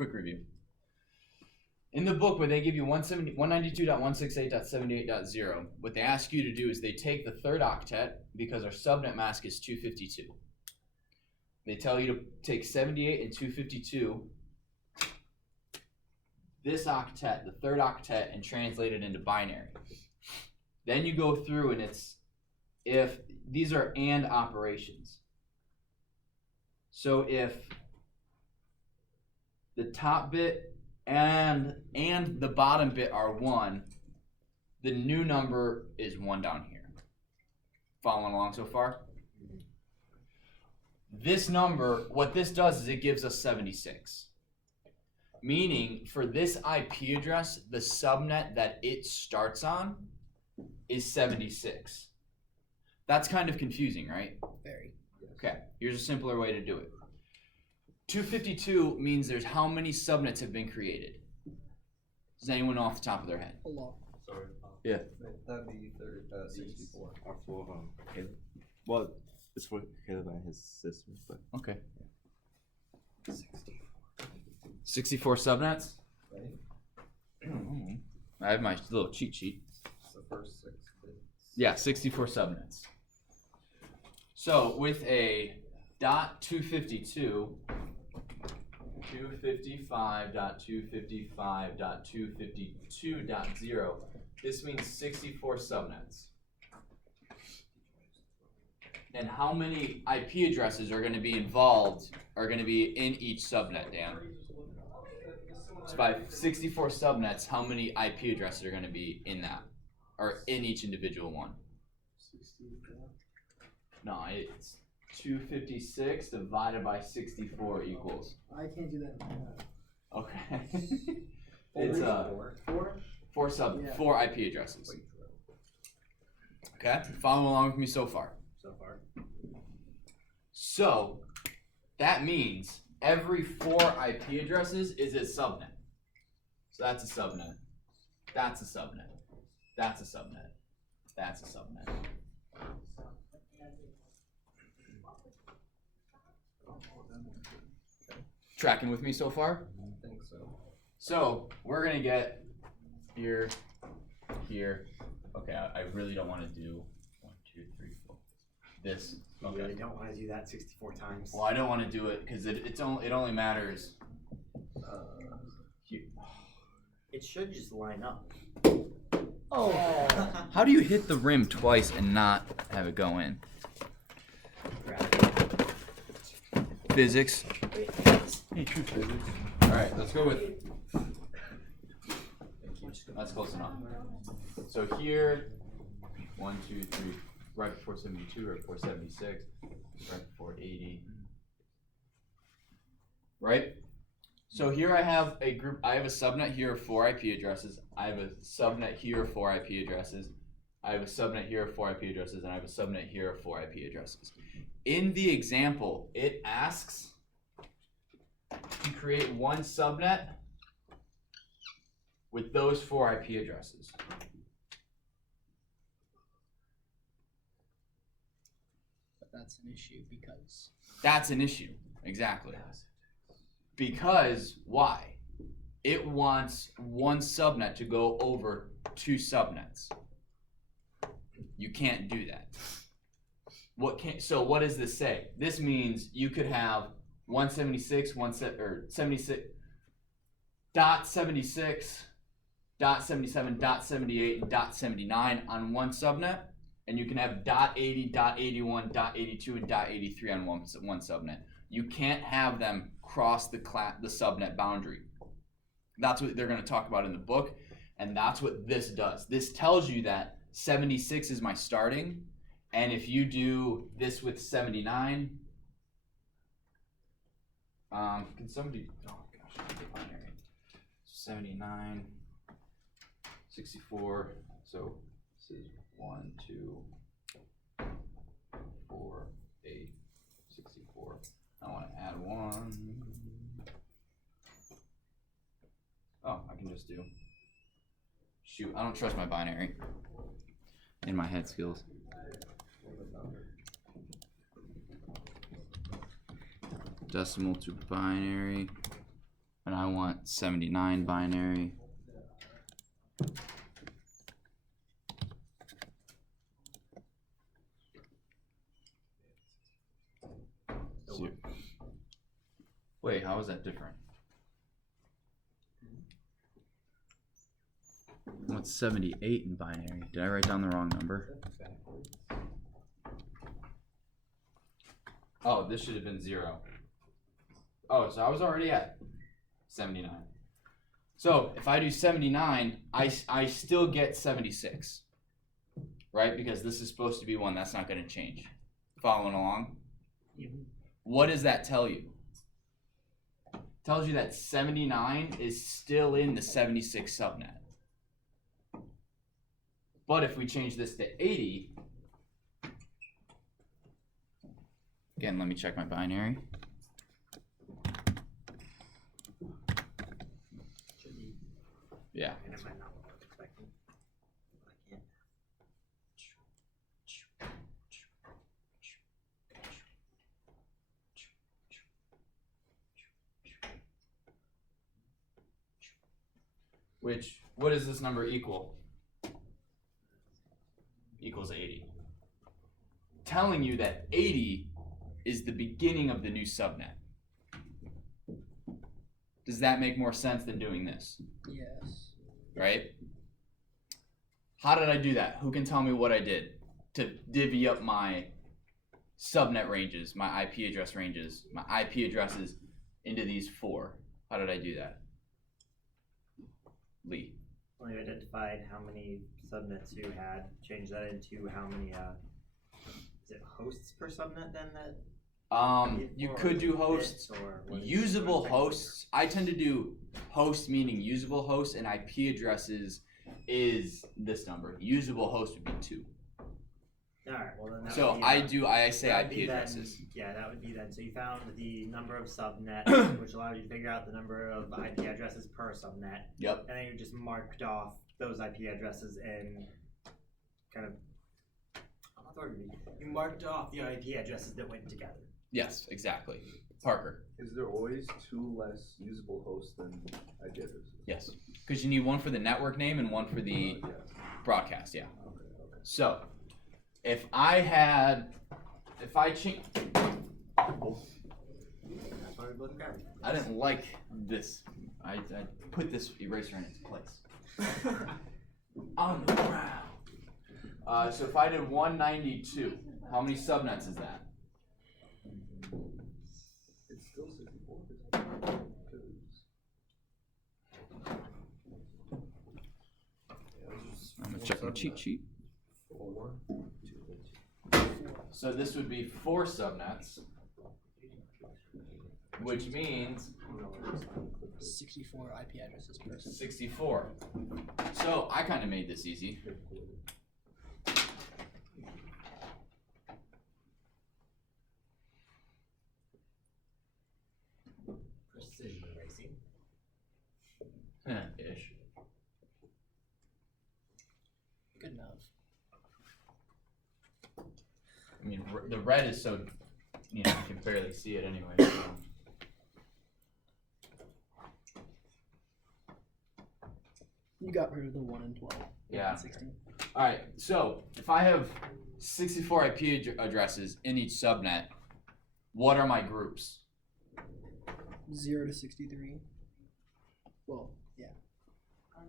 quick review. In the book, where they give you 192.168.78.0, what they ask you to do is they take the third octet, because our subnet mask is 252. They tell you to take 78 and 252, this octet, the third octet, and translate it into binary. Then you go through and it's, if these are AND operations. So if the top bit and the bottom bit are 1, the new number is 1 down here. Following along so far? This number, what this does is it gives us 76. Meaning, for this IP address, the subnet that it starts on is 76. That's kind of confusing, right? Very. Okay, here's a simpler way to do it. 252 means there's how many subnets have been created. Does anyone know off the top of their head? A lot. Sorry. Yeah. That'd be 64. Are for Caleb. Well, it's for Caleb and his sister, but Okay. 64 subnets? Right? I have my little cheat sheet. It's the first 6 bits. Yeah, 64 subnets. So with a .252, 255.255.252.0, this means 64 subnets. And how many IP addresses are going to be involved, are going to be in each subnet, Dan? So by 64 subnets, how many IP addresses are going to be in that? Or in each individual one? No, it's 256 divided by 64 equals. I can't do that in my head. Okay. It's four IP addresses. Okay, follow along with me so far. So that means every 4 IP addresses is a subnet. So that's a subnet. That's a subnet. That's a subnet. That's a subnet. Tracking with me so far? I think so. So we're gonna get here, here. Okay, I really don't want to do 1, 2, 3, 4. This. You Okay. really don't want to do that 64 times. Well, I don't want to do it because it only matters. Here. It should just line up. Oh. How do you hit the rim twice and not have it go in? Physics. Hey, true physics. All right, let's go with. That's close enough. So here, 1, 2, 3, right before 72, right before 76, right before 80. Right? So here I have a group, I have a subnet here of 4 IP addresses. I have a subnet here of 4 IP addresses. I have a subnet here of 4 IP addresses, and I have a subnet here of 4 IP addresses. In the example, it asks to create one subnet with those 4 IP addresses. But that's an issue because. That's an issue, exactly. Because why? It wants one subnet to go over 2 subnets. You can't do that. So what does this say? This means you could have 176, 76, .76, .77, .78, and .79 on one subnet, and you can have .80, .81, .82, and .83 on one subnet. You can't have them cross the subnet boundary. That's what they're going to talk about in the book, and that's what this does. This tells you that 76 is my starting, and if you do this with 79, can somebody, oh gosh, I get binary. 79, 64, so this is 1, 2, 4, 8, 64. I want to add 1. Oh, I can just do, shoot, I don't trust my binary in my head skills. Decimal to binary. and I want 79 binary. Zero. Wait, how is that different? What's 78 in binary? Did I write down the wrong number? Oh, this should have been 0. Oh, so I was already at 79. So if I do 79, I still get 76. Right? Because this is supposed to be 1. That's not going to change. Following along? What does that tell you? It tells you that 79 is still in the 76 subnet. But if we change this to 80, again, let me check my binary. Yeah. And it might not be what I was expecting. But I can't. What does this number equal? Equals 80. Telling you that 80 is the beginning of the new subnet. Does that make more sense than doing this? Yes. Right? How did I do that? Who can tell me what I did to divvy up my subnet ranges, my IP address ranges, my IP addresses into these 4? How did I do that? Lee. Well, you identified how many subnets you had, changed that into how many, is it hosts per subnet then that? You or could do bits, hosts. or what is- Usable what is hosts. I tend to do host meaning usable hosts, and IP addresses is this number. Usable host would be 2. Alright, well then that So would be, I say that would IP be then- addresses. yeah, that would be then. So you found the number of subnets, which allowed you to figure out the number of IP addresses per subnet, Yep. and then you just marked off those IP addresses and kind of. I'm not the word. You marked off the IP addresses that went together. Yes, exactly. Parker. Is there always 2 less usable hosts than IP addresses? Yes. Because you need one for the network name and one for the Yeah. broadcast. Yeah. Okay. So, if I change, That's why we both grabbed it. I didn't like this. I put this eraser in its place. On the ground. So if I did 192, how many subnets is that? It's still 64. Because I'm gonna check my cheat sheet. 4, 2, So this would be 4 subnets, which means 64 IP addresses per subnet. 64. So I kind of made this easy. Precision erasing. Ish. Good enough. I mean, the red is so, you can barely see it anyway. So. You got rid of the 1 and 12. Yeah. And 16. All right. So if I have 64 IP addresses in each subnet, what are my groups? 0 to 63. Well, yeah.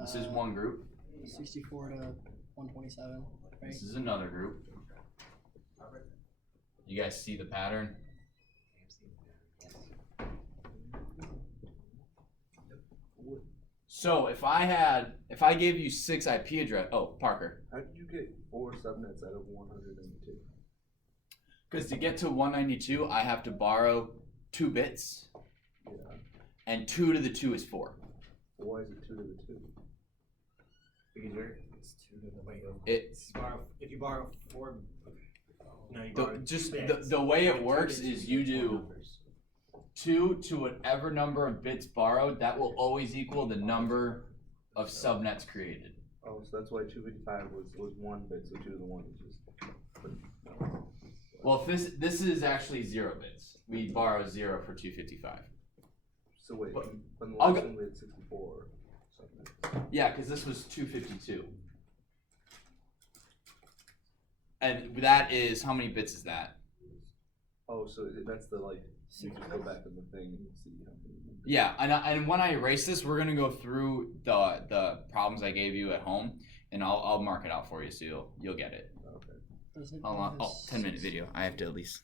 This is one group. 64 to 127, right? This is another group. You guys see the pattern? So if I gave you 6 IP address, oh, Parker. How did you get 4 subnets out of 102? Because to get to 192, I have to borrow 2 bits, Yeah. and 2 to the 2 is 4. Why is it 2 to the 2? Because it's 2 to the wait. If you borrow 4. No, you borrow Just 2 bits. the way it Two works bits, is you you get 4 do numbers. 2 to whatever number of bits borrowed. That will always equal the number of subnets created. Oh, so that's why 255 was 1 bit, so 2 to the 1 is just. But, no. Well, if this is actually 0 bits. We borrow 0 for 255. So wait, But- on the I'll last go- one we had 64 subnets. Yeah, because this was 252. And that is, how many bits is that? Oh, so that's the like, you just go back in the thing and see how many. Yeah, and when I erase this, we're gonna go through the problems I gave you at home, and I'll mark it out for you so you'll get it. Okay. Doesn't Hold on, have 10-minute video. I have to at least